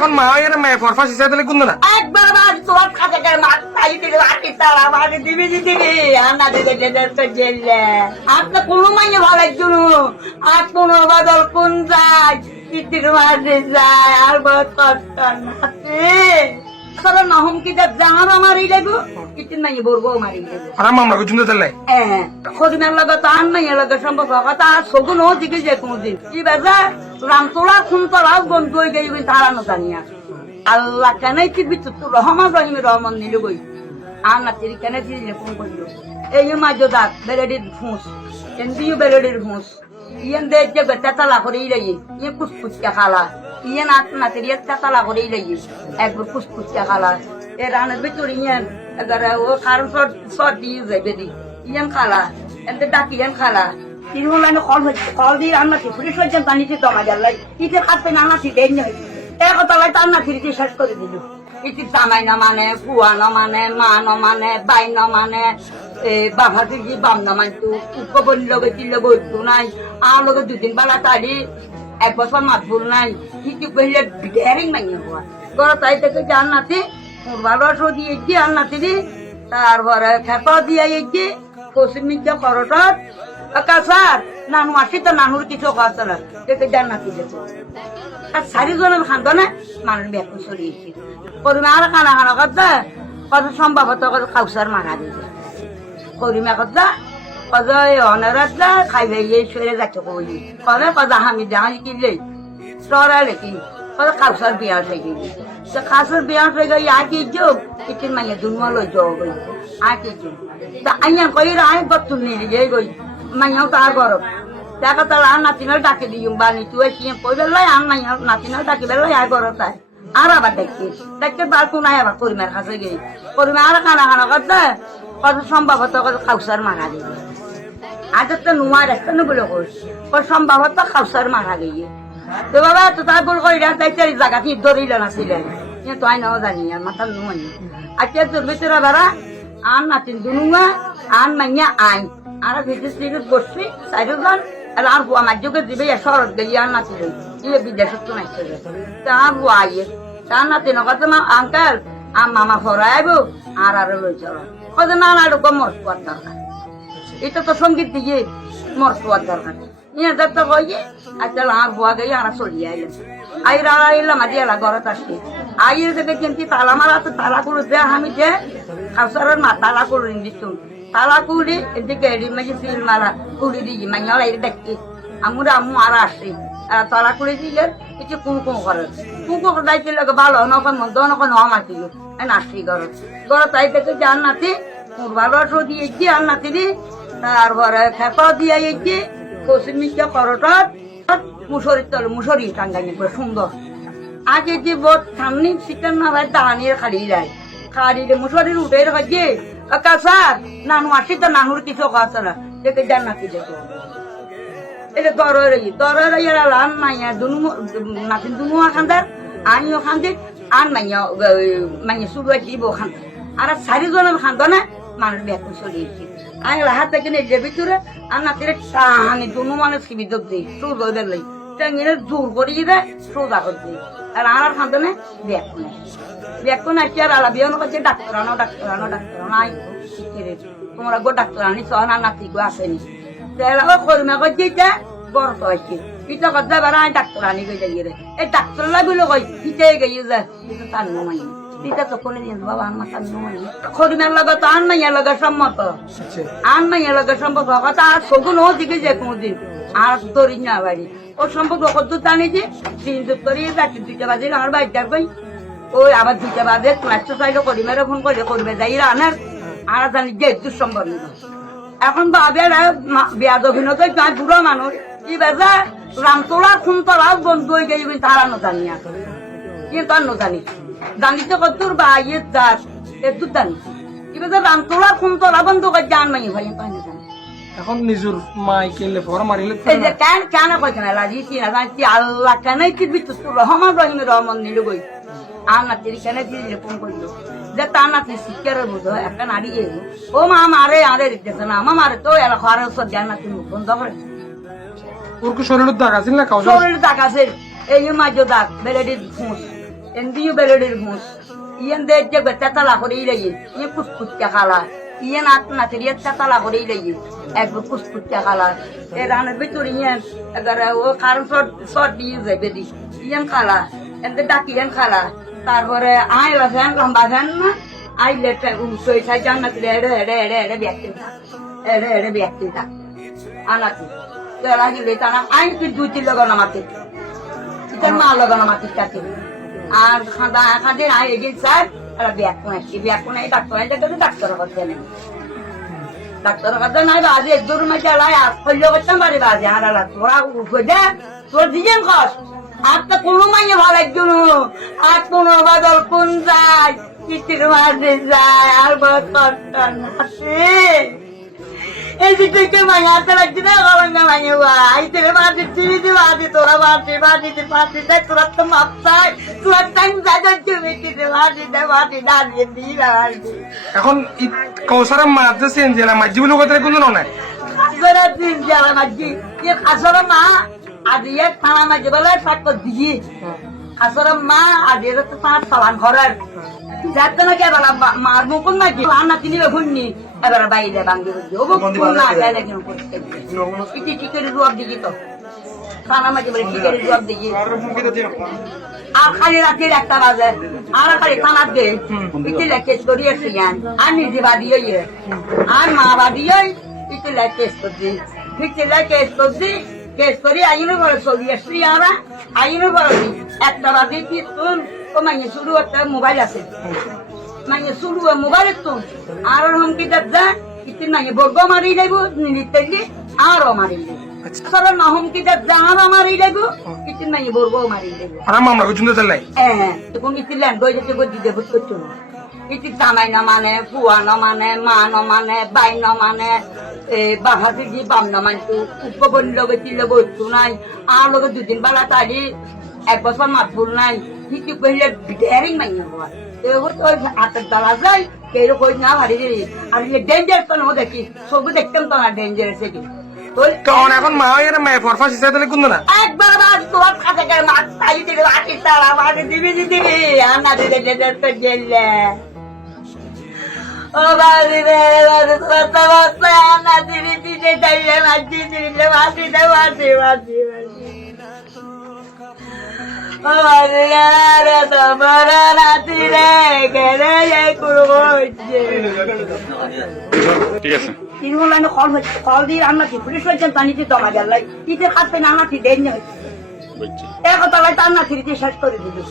এখন মা এর মেয়ে ফরফা সিসা দিলে গুণ না। একবার বাদ, তোমার কাছে খাই দিলে আটি তারা মারি দিবি তো কোনো মানে আর কোনো বাদল কোন যায়? কিতির মাঝে যায়, আর বহুত কষ্ট নাতে সবার নহম কিটা জাঙাবা মারি দেবো কিতির মাইয়ে বলব মারি দেবো আর মামলা দিলে খদিমের আন সম্পর্ক কথা সগুন দিকে যে কি বেজা? রামতোলা খুনতলা গন্ধ হয়ে গেই তারানো জানিয়া আল্লাহ কেন কি বিচুত রহমান রহিম রহমান নিল গই আর না তিরি কেন তিরি ফোন করল? এই মাঝো দাঁত বেরেডির ফুঁস এনদিও বেরেডির ফুঁস ইয়েন দে যে তেতালা করেই লইয়ে ইয়ে কুচকুচকে খালা। ইয়ে নাত না তিরি তেতালা করেই লইয়ে একবার খালা এ রানের ভিতর ইয়েন এবার ও কারণ সর দিয়ে দি খালা এতে ডাকি খালা তিন লাইনে কল হচ্ছে কল দিয়ে রান্না জমা ইতে না দেন এক তলায় তার দিতে শেষ করে দিল ইতি জামাই না মানে ফুয়া না মানে মা না মানে বাই না মানে বাবা দিদি বাম না মানতো উপবন লগে তিন লগে নাই লগে দুদিন বেলা তারি এক বছর মাত ভুল নাই। হিটি কহিলে বিডারিং মাইনে হওয়া। গড় তাই থেকে যার নাতি ভালো দিয়ে দিয়ে আর নাতি দি তারপরে খেপা দিয়ে এগিয়ে পশ্চিম মির্জা করটত কাসার নানু আসি তো নানুর কিছু না দেখে জান্নাতি যেত আর চারিজনের খান্দনে মানুষ ব্যাকুল চলিয়েছে করিমে আর খানা খানা কথা কত সম্ভবত কত খাউসার মারা দিছে। করিমে কথা কত অনারাত না খাইবে এই শরীরে যাচ্ছে কই কবে কত হামি জাহাজ কিনলে চড়া লেখি কত খাউসার বিয়া হয়ে গেলি তো খাসের বিয়া হয়ে গেলি আগে যোগ ইতিন মানে দুনমলো যোগ গই আগে যোগ তা আইয়া কই রাই বত্তু নিয়ে যাই গই মাইয়াও তার গরব দেখা তার আর নাতিনাল ডাকে দিই বানি তুই কি কই বেলাই আর মাইয়া নাতিনাল ডাকে বেলাই আর গরব তাই আর আবার দেখছি দেখতে বার কোন আবার করিমার কাছে গেই করিমা আর খানা খানা করতে কত সম্ভবত কত খাউসার মারা দিবে আজ তো নোয়ার একটা কইস কই সম্ভবত খাউসার মারা গিয়ে তো বাবা তো তাই বল কই রাত তাই চারি জায়গা কি ধরিল না ছিলেন কিন্তু আই জানি আর মাথা নুমাই আজকে তোর ভিতরে বেড়া আন নাতিন দুনুয়া আন মাইয়া আইন। আর ভিতরে সিরিজ বসছি চারিজন আর আর বুয়া মাঝকে দিবে শরৎ গেলি আর নাতি লই ইয়ে বিদেশত তো নাচছে তা আর বুয়া আইয়ে। তার নাতি নকত মা আঙ্কাল আর মামা ফরাইব আর আর লই চল কত না না এরকম মরত দরকার এটা তো সংগীত দিয়ে মরত করার দরকার। নিয়ে তো কইয়ে আচ্ছা আর বুয়া গিয়ে আর চলিয়ে আইলেন আইর আর আইলাম, আজি এলা ঘরত আসছি। আইয়ে দেখে কিন্তু তালা মারা তো তালা করে দেয়া আমি যে খাওসারের মা, তালা করে দিত তালা কুড়ি, এদিকে এডি মাঝে সিল মারা, কুড়ি দিই মাইয়াল এই দেখি। আমরা আম্মু আর আসছি তালা করে দিলে কিছু কুঁ কুঁ করে। কুঁ কুঁ করে দায়িত্ব লাগে ভালো নখন মন্দ নখন ন মাতিল আসছি ঘরত। ঘরত তাই থেকে যে আর নাতি মোর ভালো দিয়েছি আর নাতি তারপরে খেপা দিয়ে এসছি পশ্চিম মির্জা করটত মুসরির তলে মুসরি টাঙ্গাইনি করে, সুন্দর। আগে যে বোধ সামনে চিকেন না ভাই দাঁড়িয়ে খালি যায়। খালিলে মুসরির উঠে রেখে যে কাসার নানু আসি তো নানুর কিছু কথা না, দেখে যান নাকি দেখো। এটা দরের রই দরের রই এরা লান মাইয়া দুনু নাতিন দুনু খান্দার আনিও খান্দির আন মাইয়া মাইয়া সুরুয়া দিব খান্দার আর চারিজনের খান্দনে মানুষ ব্যাকুল চলিয়েছে আমি হাত থেকে নিয়ে ভিতরে, আর নাতিরে টাহানি, দুনু মানুষ বিদ্যুৎ দিই সুর করে লই। জোর করে দিবে সোজা করে দিই আর আমার খান্দনে ব্যাকুল ব্যাকুল আসছে আর আলা বিয়ে করছে ডাক্তার আনো ডাক্তার আনো ডাক্তার আনো আই তোমরা গো ডাক্তার আনি সহনা নাতি গো আসেনি তেলা কর্মে করছে এটা গরত হয়েছে পিতা কথা বেড়া ডাক্তার আনি রে এই ডাক্তার লাগল কই? পিতে গই যা পিতা তার নমাই পিতা তো কোনে দিন বাবা আমার নমাই খরিমের লগত আন মাইয়া লগত সম্মত। আন মাইয়া লগত সম্পর্ক কথা আর সগুন ও দিকে যে কোনদিন আর দরি না বাড়ি ও সম্পর্ক কত টানি যে তিন দুধ করি রাত্রি দুইটা বাজে আমার বাড়ি যাবই ওই আবার দুইটা বাজে ক্লাসটা চাইলে করিমের ফোন করে করবে যাই রানার আর জানি যে দুঃসম্পর্ক এখন বাবের বিয়াদ অভিনয় তাই বুড়ো মানুষ। কি বেজা? রামতলা খুনতলা বন্ধু হয়ে গেছে তারা ন জানি কিন্তু আর ন জানি জানিতে কতর বা ইয়ে দাস একটু জানি কি বেজা রামতলা খুনতলা বন্ধু করে জান মাই ভাই তাই না জানি। এখন নিজের মাই কিনলে ফর মারিলে এই যে কেন কেন কইছে না লাজি না জানি আল্লাহ কেন কি বিতু রহমান রহিম রহমান নিল গই আর না তিরি কেন দিয়ে ফোন করল? যে তা না তুই শিক্ষার বুঝো একটা নারী ও মা মারে আরে দিতেছে না আমা মারে তো এলা খাওয়ার ওষুধ জান না তুমি বন্ধ করে। ওর কি শরীরের দাগ আছে না কাউ শরীর দাগ আছে। এই মাঝো দাগ বেলেডির ফুঁস বেলেডের ঘুষ ইয়েন দে যে বেটা তালা করেই লাগি ইয়ে নাত নাচে ইয়ে তালা করেই লাগি একবার কুসকুচকা খালা এ রানের ভিতর ইয়েন এগারে ও কারণ শর্ট শর্ট দিয়ে যাবে দি ইয়েন খালা এনতে ডাকি ইয়েন খালা তারপরে আই বাসেন লম্বা ফ্যান না আই লেটে উঠে ছাই জান্নাত এড়ে এড়ে এড়ে এড়ে ব্যক্তি এড়ে এড়ে ব্যক্তি আনাতি তেলা গিলে তারা আইন তুই দুই তিন লগন আমাকে মা লগন আমাকে কাছে আর খাদা খাদে আই এগিয়ে স্যার এরা ব্যাগ কোন আসছি ব্যাগ কোন ডাক্তার ডাক্তার করতে নেই। ডাক্তার করতে নাই, বাজে দূর মে চালাই আর ফল্য করতাম বাড়ি বাজে। আর আলা তোরা উঠে দে, তোর দিজেন কস আর তো কোনো ভালো একজন আর কোনো বদল কোন যায়? কিতির মাঝে যায়? আর বহুত কষ্ট আছে এই যে থেকে মাইয়া তো লাগছে না? গরম না মাইয়া ভাই তোরা বাড়ি চিনি দি বাড়ি তোরা বাড়ি দি বাড়ি দে তোরা তো মাপসাই তোরা টাইম যাবে তুমি কি দে বাড়ি দে বাড়ি দাঁড়িয়ে দি বাড়ি এখন কৌসারের মাছ যে চেঞ্জ না মাঝি বলে কথা গুঞ্জন নাই। আসরে দিন যারা মাঝি ये আসরে মা আজ ये থানা মাঝি বলে সাত দিই আসরে মা আজ এর তো পাঁচ সালান ঘরের। যাতে না কে বলা মার মুকুন না কি আনা তিনি হুন্নি এবার বাইরে বাঙ্গি বুঝি ও বুকুন না যায় না কেন করতে ইতি টিকের জবাব দিই তো। থানা মাঝি বলে টিকের জবাব দিই আর খালি একটা বাজে। আর খালি থানার দে। ইতি লেখে করি আসিয়ান আর নিজে বাদিয়ে ইয়ে আর মা বাদিয়ে ইতি লেখে করছি। ইতি করছি। কেস করি আইনও বড় চলি আসছি আমরা। বড় একটা কি তুম মানে শুরু একটা মোবাইল আছে। মানে শুরু মোবাইল তো। আর হুমকি দাদা ইতি মানে বর্গ মারি যাইব নিলিতে আরও মারি যাইব। সবার নহমকি দাদা আরও মারি যাইব ইতি বর্গ মারি যাইব। আর মামলা তাল্লাই হ্যাঁ তখন ইতি ল্যান্ড হয়ে যেতে গো দিতে ভূত করছ। না ইতি জামাই না মানে ফুয়া ন মানে মা ন মানে বাই ন মানে বাহা দিদি বাম ন মানতো উপবন লগে নাই। আর লগে দুদিন বেলা তালি এক বছর মাত ভুল নাই। হিতি কহিলে ডেয়ারিং মাইনে হওয়া এবার তো হাতের দ্বারা যায় কেউ কই না ভারি রে। আর ইয়ে ডেঞ্জার তো না দেখি সবু দেখতাম তো না ডেঞ্জার সেটি। ওই কারণ এখন মা এর মায়ের ফরফা সিসাই তাহলে গুঞ্জন না। একবার বাস তোমার কাছে গেলে মাছ তাই দিবি আটি তারা মাঝে দিবি দিবি আনা দিলে যেতে তো গেলে ও বাড়ি রে বাড়ি তোমার তো আনা দিবি দিতে চাইলে মাছি দিলে মাছি দে মাছি মাছি মাছি ও ঠিক আছে। তিনগুলো আমি কল হচ্ছে কল দিয়ে রান্না কি? পুলিশ হয়েছেন তা নিচে জমা গেল ইতে খাতে না আমার কি দেন এক তার না ফিরিতে শেষ করে দিবি